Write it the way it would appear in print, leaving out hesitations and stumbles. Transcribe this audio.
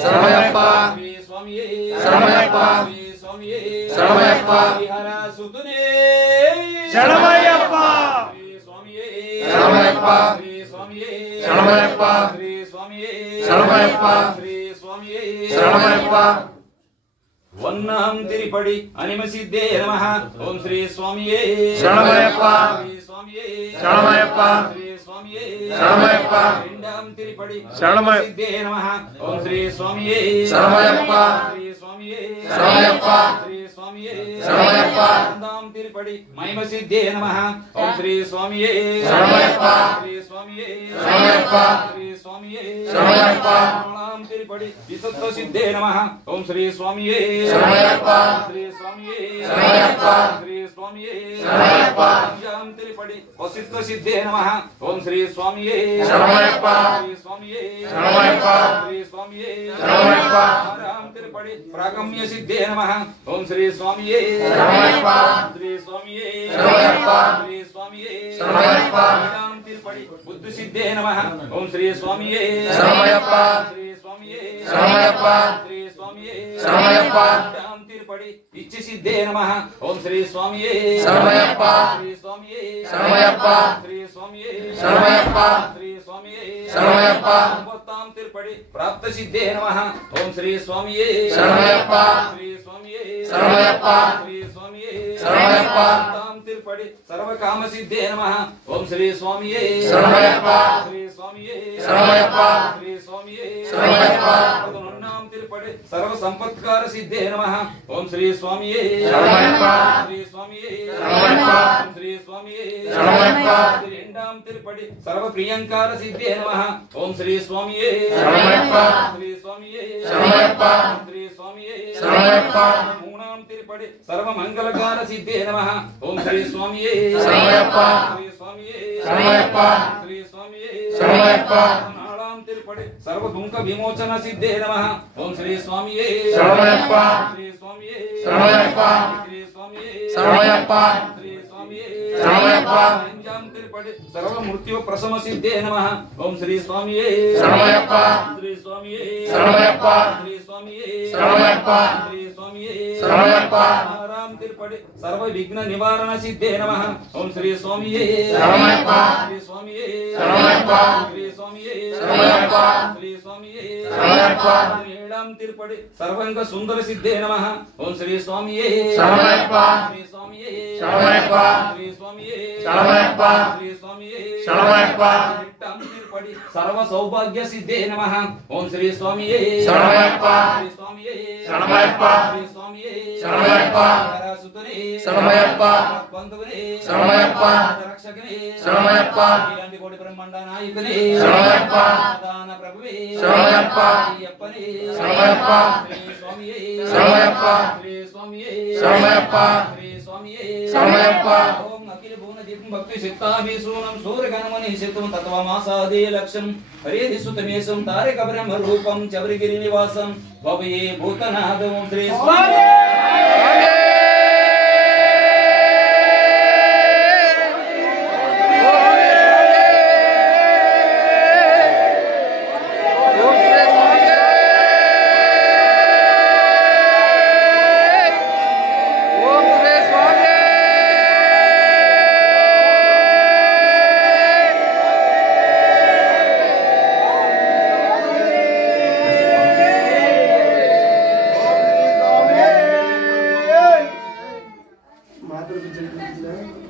ಶರಣಮಯ್ಯಪ್ಪ ಶ್ರೀ ಸ್ವಾಮಿಯೇ ಶರಣಮಯ್ಯಪ್ಪ ಶ್ರೀ ಸ್ವಾಮಿಯೇ ಶರಣಮಯ್ಯಪ್ಪ ಹರಿಹರ ಸುತನೇ ಶರಣಮಯ್ಯಪ್ಪ ಶ್ರೀ ಸ್ವಾಮಿಯೇ ಶರಣಮಯ್ಯಪ್ಪ ಶ್ರೀ ಸ್ವಾಮಿಯೇ ಶರಣಮಯ್ಯಪ್ಪ ಶ್ರೀ ಸ್ವಾಮಿಯೇ ಶರಣಮಯ್ಯಪ್ಪ ಶ್ರೀ ಸ್ವಾಮಿಯೇ ಶರಣಮಯ್ಯಪ್ಪ ವನ್ನಾಂ ತಿರಿಪಡಿ ಅನಿಮಸಿದ್ದೇ ನಮಃ ಓಂ ಶ್ರೀ ಸ್ವಾಮಿಯೇ ಶರಣಮಯ್ಯಪ್ಪ ಶ್ರೀ ಸ್ವಾಮಿಯೇ ಶರಣಮಯ್ಯಪ್ಪ ಶ್ರೀ ಸ್ವಾಮಿಯೇ ಶರಣಮಯ್ಯಪ್ಪ ಲಿಂಡಾಂ ತಿರಿಪಡಿ ಶರಣಮಯ್ಯ ಸಿದ್ದೇ ನಮಃ ಓಂ ಶ್ರೀ ಸ್ವಾಮಿಯೇ ಶರಣಮಯ್ಯಪ್ಪ ಶ್ರೀ ಸ್ವಾಮಿಯೇ ಶರಣಮಯ್ಯಪ್ಪ ಶ್ರೀ ಸ್ವಾಮಿಯೇ ಶರಣಮಯ್ಯಪ್ಪ ಲಿಂಡಾಂ ತಿರಿಪಡಿ ಮಹಿಮ ಸಿದ್ದೇ ನಮಃ ಓಂ ಶ್ರೀ ಸ್ವಾಮಿಯೇ ಶರಣಮಯ್ಯಪ್ಪ ಶ್ರೀ ಸ್ವಾಮಿಯೇ ಶರಣಮಯ್ಯಪ್ಪ ಶ್ರೀ ಸ್ವಾಮಿಯೇ ಶರಣಮಯ್ಯಪ್ಪ ಲಾಂ ತಿರಿಪಡಿ ವಿಸುತ್ತ ಸಿದ್ದೇ ನಮಃ ಓಂ ಶ್ರೀ ಸ್ವಾಮಿಯೇ ಶರಣಮಯ್ಯಪ್ಪ ಶ್ರೀ ಸ್ವಾಮಿಯೇ ಶರಣಮಯ್ಯಪ್ಪ ಶ್ರೀ ಸ್ವಾಮಿಯೇ ಶರಣಮಯ್ಯಪ್ಪ ಜಾಂ ತಿರಿಪಡಿ ವಸಿಷ್ಠ ಸಿದ್ಧೇ ನಮಃ ಓಂ ಶ್ರೀ ಸ್ವಾಮಿಯೇ ಶರಣಮಯ್ಯಪ್ಪ ಶ್ರೀ ಸ್ವಾಮಿಯೇ ಶರಣಮಯ್ಯಪ್ಪ ಶ್ರೀ ಸ್ವಾಮಿಯೇ ಶರಣಮಯ್ಯಪ್ಪ ರಾಮ ತಿರುಪಡಿ ಪ್ರಾಗಮ್ಯ ಸಿದ್ಧೇ ನಮಃ ಓಂ ಶ್ರೀ ಸ್ವಾಮಿಯೇ ಶರಣಮಯ್ಯಪ್ಪ ಶ್ರೀ ಸ್ವಾಮಿಯೇ ಶರಣಮಯ್ಯಪ್ಪ ಶ್ರೀ ಸ್ವಾಮಿಯೇ ಶರಣಮಯ್ಯಪ್ಪ ರಾಮ ತಿರುಪಡಿ ಬುದ್ಧ ಸಿದ್ಧೇ ನಮಃ ಓಂ ಶ್ರೀ ಸ್ವಾಮಿಯೇ ಶರಣಮಯ್ಯಪ್ಪ ಶ್ರೀ ಸ್ವಾಮಿಯೇ ಶರಣಮಯ್ಯಪ್ಪ ಶ್ರೀ ಸ್ವಾಮಿಯೇ ಶರಣಮಯ್ಯಪ್ಪ ರಾಮ ತಿರುಪಡಿ ಇಚ್ಛಿಸಿದ್ದೇ ನಮಃ ಓಂ ಶ್ರೀ ಸ್ವಾಮಿಯೇ ಶರಣಮಯ್ಯಪ್ಪ ಶ್ರೀ ಸ್ವಾಮಿಯೇ ಶರಣಮಯ್ಯಪ್ಪ ಶ್ರೀ ಸ್ವಾಮಿಯೇ ಶರಣಮಯ್ಯಪ್ಪ ಶ್ರೀ ಸ್ವಾಮಿಯೇ ಶರಣಮಯ್ಯಪ್ಪ ಒಂಬತ್ತಾಂ ತಿರುಪಡಿ ಪ್ರಾಪ್ತ ಸಿದ್ಧೇ ನಮಃ ಓಂ ಶ್ರೀ ಸ್ವಾಮಿಯೇ ಶರಣಮಯ್ಯಪ್ಪ ಶ್ರೀ ಸ್ವಾಮಿಯೇ ಶರಣಮಯ್ಯಪ್ಪ ಶ್ರೀ ಸ್ವಾಮಿಯೇ ಶರಣಮಯ್ಯಪ್ಪ ಒಂಬತ್ತಾಂ ತಿರುಪಡಿ ಸರ್ವಕಾಮ ಸಿದ್ಧೇ ನಮಃ ಓಂ ಶ್ರೀ ಸ್ವಾಮಿಯೇ ಶರಣಮಯ್ಯಪ್ಪ ಶ್ರೀ ಸ್ವಾಮಿಯೇ ಶರಣಮಯ್ಯಪ್ಪ ಶ್ರೀ ಸ್ವಾಮಿಯೇ ಶರಣಮಯ್ಯಪ್ಪ ಹದಿನೊಂದನಾಂ ತಿರುಪಡಿ ಸರ್ವ ಸಂಪತ್ಕಾರ ಸಿದ್ಧೇ ನಮಃ ಓಂ ಶ್ರೀ ಸ್ವಾಮಿಯೇ ಶರಣಮಯ್ಯಪ್ಪ ಶ್ರೀ ಸ್ವಾಮಿಯೇ ಶರಣಮಯ್ಯಪ್ಪ ಶ್ರೀ ಸ್ವಾಮಿಯೇ ಶರಣಮಯ್ಯಪ್ಪ ಹದಿನೆಂಟಾಂ ತಿರುಪಡಿ ಸರ್ವ ಪ್ರಿಯಂಕಾರ ಸಿದ್ಧೇ ನಮಃ ಓಂ ಶ್ರೀ ಸ್ವಾಮಿಯೇ ಶರಣಮಯ್ಯಪ್ಪ ಶ್ರೀ ಸ್ವಾಮಿಯೇ ಶರಣಮಯ್ಯಪ್ಪ ಶ್ರೀ ಸ್ವಾಮಿಯೇ ಶರಣಮಯ್ಯಪ್ಪ ಮೂನಾಂ ತಿರುಪಡಿ ಸರ್ವ ಮಂಗಲಕಾರ ಸಿದ್ಧೇ ನಮಃ ಓಂ ಶ್ರೀ ಸ್ವಾಮಿಯೇ ಶರಣಮಯ್ಯಪ್ಪ ಶ್ರೀ ಸ್ವಾಮಿಯೇ ಶರಣಮಯ್ಯಪ್ಪ ಶ್ರೀ ಸ್ವಾಮಿಯೇ ಶರಣಮಯ್ಯಪ್ಪ ನಾಳಾಂ ತಿರುಪಡಿ ಸರ್ವ ದುಂಕ ವಿಮೋಚನ ಸಿದ್ಧೇ ನಮಃ ಓಂ ಶ್ರೀ ಸ್ವಾಮಿಯೇ ಶರಣಮಯ್ಯಪ್ಪ ಶ್ರೀ ಸ್ವಾಮಿಯೇ ಶರಣಮಯ್ಯಪ್ಪ ಶ್ರೀ ಸ್ವಾಮಿಯೇ ಶರಣಮಯ್ಯಪ್ಪ ಶ್ರೀ ಸ್ವಾಮಿಯೇ ಶರಣಮಯ್ಯಪ್ಪ ಪಂಚಾಂ ತಿರುಪಡಿ ಸರ್ವ ಮೃತ್ಯು ಪ್ರಸಮ ಸಿದ್ಧೇ ನಮಃ ಓಂ ಶ್ರೀ ಸ್ವಾಮಿಯೇ ಶರಣಮಯ್ಯಪ್ಪ ಶ್ರೀ ಸ್ವಾಮಿಯೇ ಶರಣಮಯ್ಯಪ್ಪ ಶ್ರೀ ಸ್ವಾಮಿಯೇ ಶರಣಮಯ್ಯಪ್ಪ ಶ್ರೀ ಸ್ವಾಮಿಯೇ ಶರಣಮಯ್ಯಪ್ಪ ಆರಾಮ್ ತಿರುಪಡಿ ಸರ್ವ ವಿಘ್ನ ನಿವಾರಣ ಸಿದ್ಧೇ ನಮಃ ಓಂ ಶ್ರೀ ಸ್ವಾಮಿಯೇ ಶರಣಮಯ್ಯಪ್ಪ ಶ್ರೀ ಸ್ವಾಮಿಯೇ ಶರಣಮಯ್ಯಪ್ಪ ಶ್ರೀ ಸ್ವಾಮಿಯೇ ಶರಣಮಯ್ಯಪ್ಪ ಶ್ರೀ ಸ್ವಾಮಿಯೇ ಶರಣಮಯ್ಯಪ್ಪ ಏಳಾಂ ತಿರುಪಡಿ ಸರ್ವಂಗ ಸುಂದರ ಸಿದ್ಧೇ ನಮಃ ಓಂ ಶ್ರೀ ಸ್ವಾಮಿಯೇ ಶರಣಮಯ್ಯಪ್ಪ ಶ್ರೀ ಸ್ವಾಮಿಯೇ ಶರಣಮಯ್ಯಪ್ಪ ಶ್ರೀ ಸ್ವಾಮಿಯೇ ಶರಣಮಯ್ಯಪ್ಪ ಶ್ರೀ ಸ್ವಾಮಿಯೇ ಶರಣಮಯ್ಯಪ್ಪ ಎಟ್ಟಾಂ ತಿರುಪಡಿ ಸರ್ವ ಸೌಭಾಗ್ಯ ಸಿದ್ಧೇ ನಮಃ ಓಂ ಶ್ರೀ ಸ್ವಾಮಿಯೇ ಶರಣಮಯ್ಯಪ್ಪ ಶ್ರೀ ಸ್ವಾಮಿಯೇ ಶರಣಮಯ್ಯಪ್ಪ ಶ್ರೀ ಸ್ವಾಮಿಯೇ ಶರಣಮಯ್ಯಪ್ಪ ಸುತನೇ ಶರಣಮಯ್ಯಪ್ಪ ಬಂಧುವನೇ ಶರಣಮಯ್ಯಪ್ಪ ರಕ್ಷಕನೇ ಶರಣಮಯ್ಯಪ್ಪ ಅಖಿಲಾಂಡ ಕೋಟಿ ಬ್ರಹ್ಮಾಂಡ ನಾಯಕನೇ ಶರಣಮಯ್ಯಪ್ಪ ದಾನ ಪ್ರಭುವೇ ಶರಣಮಯ್ಯಪ್ಪ ಅಯ್ಯಪ್ಪನೇ ಶರಣಮಯ್ಯಪ್ಪ ಶ್ರೀ ಸ್ವಾಮಿಯೇ ಶರಣಮಯ್ಯಪ್ಪ ಶ್ರೀ ಸ್ವಾಮಿಯೇ ಶರಣಮಯ್ಯಪ್ಪ ಶ್ರೀ ಸ್ವಾಮಿಯೇ ಶರಣಮಯ್ಯಪ್ಪ ಓಂ ಅಖಿಲ ಭುವನ ದೀಪಂ ಭಕ್ತಿ ಚಿತ್ತಾಭಿಸೂನಂ ಸೂರ್ಯಗಣಮನಿ ಸಿತಂ ತತ್ವಮಾಸಾದೇ ಲಕ್ಷಂ ಹರೇದಿಸುತಮೇಸಂ ತಾರಕ ಬ್ರಹ್ಮ ರೂಪಂ ಚವರಿಗಿರಿ ನಿವಾಸಂ ಭವಯೇ ಭೂತನಾದಂ ಶ್ರೀ ಸ್ವಾಮಿ ಮಾತ್ರ